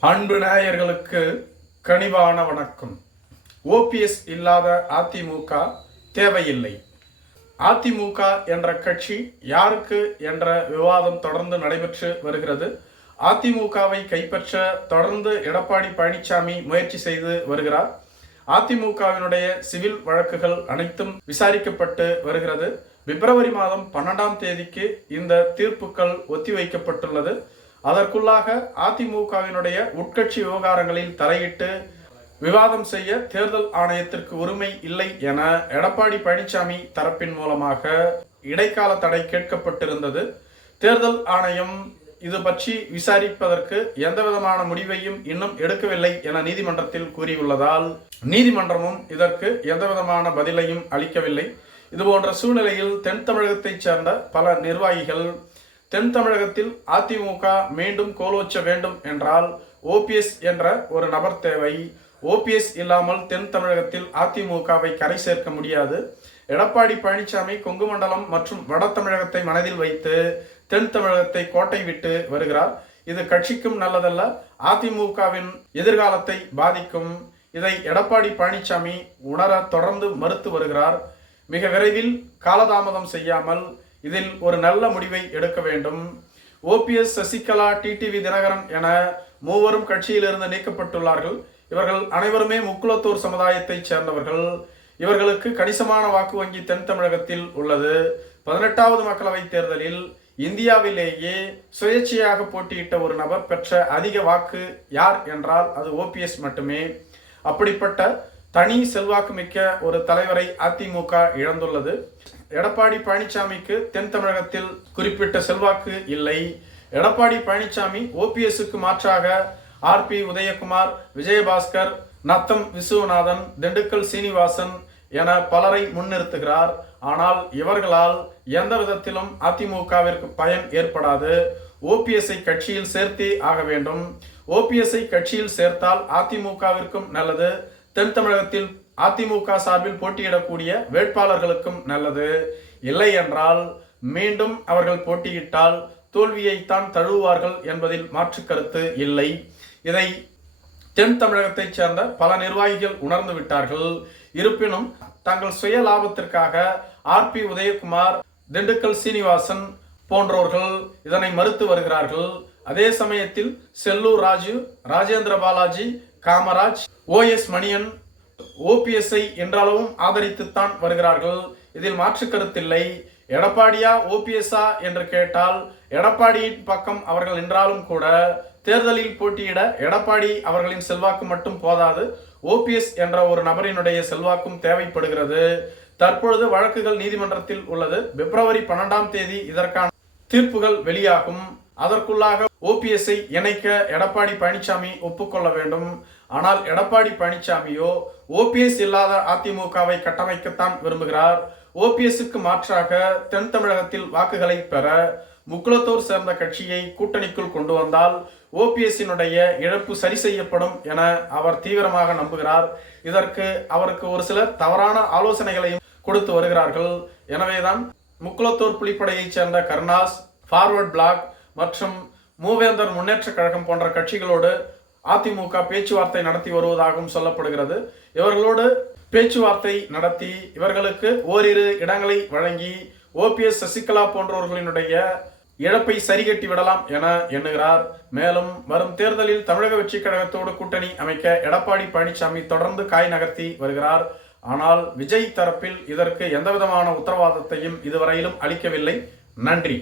அன்பு நேயர்களுக்கு கனிவான வணக்கம். ஓபிஎஸ் இல்லாத அதிமுக தேவையில்லை. அதிமுக என்ற கட்சி யாருக்கு என்ற விவாதம் தொடர்ந்து நடைபெற்று வருகிறது. அதிமுகவை கைப்பற்ற தொடர்ந்து எடப்பாடி பழனிசாமி முயற்சி செய்து வருகிறார். அதிமுகவினுடைய சிவில் வழக்குகள் அனைத்தும் விசாரிக்கப்பட்டு வருகிறது. பிப்ரவரி மாதம் பன்னெண்டாம் தேதிக்கு இந்த தீர்ப்புகள் ஒத்திவைக்கப்பட்டுள்ளது. அதற்குள்ளாக அதிமுகவினுடைய உட்கட்சி விவகாரங்களில் தலையிட்டு விவாதம் செய்ய தேர்தல் ஆணையத்திற்கு உரிமை இல்லை என எடப்பாடி பழனிசாமி தரப்பின் மூலமாக இடைக்கால தடை கேட்கப்பட்டிருந்தது. தேர்தல் ஆணையம் இது பற்றி விசாரிப்பதற்கு எந்த விதமான முடிவையும் இன்னும் எடுக்கவில்லை என நீதிமன்றத்தில் கூறியுள்ளதால் நீதிமன்றமும் இதற்கு எந்த விதமான பதிலையும் அளிக்கவில்லை. இதுபோன்ற சூழ்நிலையில் தென் தமிழகத்தைச் சேர்ந்த பல நிர்வாகிகள் தென் தமிழகத்தில் அதிமுக மீண்டும் கோலோச்ச வேண்டும் என்றால் ஓபிஎஸ் என்ற ஒரு நபர் தேவை. ஓபிஎஸ் இல்லாமல் தென் தமிழகத்தில் அதிமுகவை கரை சேர்க்க முடியாது. எடப்பாடி பழனிசாமி கொங்கு மண்டலம் மற்றும் வட தமிழகத்தை மனதில் வைத்து தென் தமிழகத்தை கோட்டை விட்டு வருகிறார். இது கட்சிக்கும் நல்லதல்ல அதிமுகவின் எதிர்காலத்தை பாதிக்கும். இதை எடப்பாடி பழனிசாமி உணர தொடர்ந்து மறுத்து வருகிறார். மிக விரைவில் காலதாமதம் செய்யாமல் இதில் ஒரு நல்ல முடிவை எடுக்க வேண்டும். ஓபிஎஸ் சசிகலா டிடிவி தினகரன் என மூவரும் கட்சியிலிருந்து நீக்கப்பட்டுள்ளார்கள். இவர்கள் அனைவருமே முக்குளத்தூர் சமுதாயத்தைச் சேர்ந்தவர்கள். இவர்களுக்கு கணிசமான வாக்கு வங்கி தென் தமிழகத்தில் உள்ளது. பதினெட்டாவது மக்களவைத் தேர்தலில் இந்தியாவிலேயே சுயேட்சையாக போட்டியிட்ட ஒரு நபர் பெற்ற அதிக வாக்கு யார் என்றால் அது ஓபிஎஸ் மட்டுமே. அப்படிப்பட்ட தனி செல்வாக்கு மிக்க ஒரு தலைவரை அதிமுக இழந்துள்ளது. எடப்பாடி பழனிசாமிக்கு தென் தமிழகத்தில் குறிப்பிட்ட செல்வாக்கு இல்லை. எடப்பாடி பழனிசாமி ஓபிஎஸ்க்கு மாற்றாக ஆர் பி உதயகுமார் விஜயபாஸ்கர் நத்தம் விசுவநாதன் திண்டுக்கல் சீனிவாசன் என பலரை முன்னிறுத்துகிறார். ஆனால் இவர்களால் எந்த விதத்திலும் அதிமுகவிற்கு பயன் ஏற்படாது. ஓபிஎஸ்ஐ கட்சியில் சேர்த்தே ஆக வேண்டும். ஓபிஎஸ்ஐ கட்சியில் சேர்த்தால் அதிமுகவிற்கும் நல்லது. தென் தமிழகத்தில் அதிமுக சார்பில் போட்டியிடக்கூடிய வேட்பாளர்களுக்கும் நல்லது. இல்லை என்றால் மீண்டும் அவர்கள் போட்டியிட்டால் தோல்வியைத்தான் தழுவுவார்கள் என்பதில் மாற்று கருத்து இல்லை. இதை தென் தமிழகத்தைச் சேர்ந்த பல நிர்வாகிகள் உணர்ந்து விட்டார்கள். இருப்பினும் தங்கள் சுய லாபத்திற்காக ஆர் பி உதயகுமார் திண்டுக்கல் சீனிவாசன் போன்றோர்கள் இதனை மறுத்து வருகிறார்கள். அதே சமயத்தில் செல்லூர் ராஜு ராஜேந்திர பாலாஜி காமராஜ் ஓ எஸ் மணியன் ஓபிஎஸ்ஐ என்றாலும் ஆதரித்துத்தான் வருகிறார்கள். இதில் மாற்று கருத்தில்லை. எடப்பாடியா ஓபிஎஸ்ஆ என்று கேட்டால் எடப்பாடியின் பக்கம் அவர்கள் நின்றாலும் கூட தேர்தலில் போட்டியிட எடப்பாடி அவர்களின் செல்வாக்கு மட்டும் போதாது ஓபிஎஸ் என்ற ஒரு நபரினுடைய செல்வாக்கும் தேவைப்படுகிறது. தற்பொழுது வழக்குகள் நீதிமன்றத்தில் உள்ளது. பிப்ரவரி பன்னெண்டாம் தேதி இதற்கான தீர்ப்புகள் வெளியாகும். அதற்குள்ளாக ஓபிஎஸ்ஐ இணைக்க எடப்பாடி பழனிசாமி ஒப்புக்கொள்ள வேண்டும். ஆனால் எடப்பாடி பழனிசாமியோ ஓபிஎஸ் இல்லாத அதிமுகவை கட்டமைக்கத்தான் விரும்புகிறார். ஓபிஎஸ்க்கு மாற்றாக தென் தமிழகத்தில் வாக்குகளை பெற முக்குளத்தூர் சேர்ந்த கட்சியை கூட்டணிக்குள் கொண்டு வந்தால் ஓபிஎஸ்ஸினுடைய இழப்பு சரி செய்யப்படும் என அவர் தீவிரமாக நம்புகிறார். இதற்கு அவருக்கு ஒரு சிலர் தவறான ஆலோசனைகளையும் கொடுத்து வருகிறார்கள். எனவேதான் முக்குளத்தூர் புலிப்படையைச் சேர்ந்த கருணாஸ் ஃபார்வர்ட் பிளாக் மற்றும் மூவேந்தர் முன்னேற்ற கழகம் போன்ற கட்சிகளோடு அதிமுக பேச்சுவார்த்தை நடத்தி வருவதாகவும் சொல்லப்படுகிறது. இவர்களோடு பேச்சுவார்த்தை நடத்தி இவர்களுக்கு ஓரிரு இடங்களை வழங்கி ஓபிஎஸ் சசிகலா போன்றவர்களினுடைய இழப்பை சரிகட்டி விடலாம் என எண்ணுகிறார். மேலும் வரும் தேர்தலில் தமிழக வெற்றி கழகத்தோடு கூட்டணி அமைக்க எடப்பாடி பழனிசாமி தொடர்ந்து காய் நகர்த்தி வருகிறார். ஆனால் விஜய் தரப்பில் இதற்கு எந்தவிதமான உத்தரவாதத்தையும் இதுவரையிலும் அளிக்கவில்லை. நன்றி.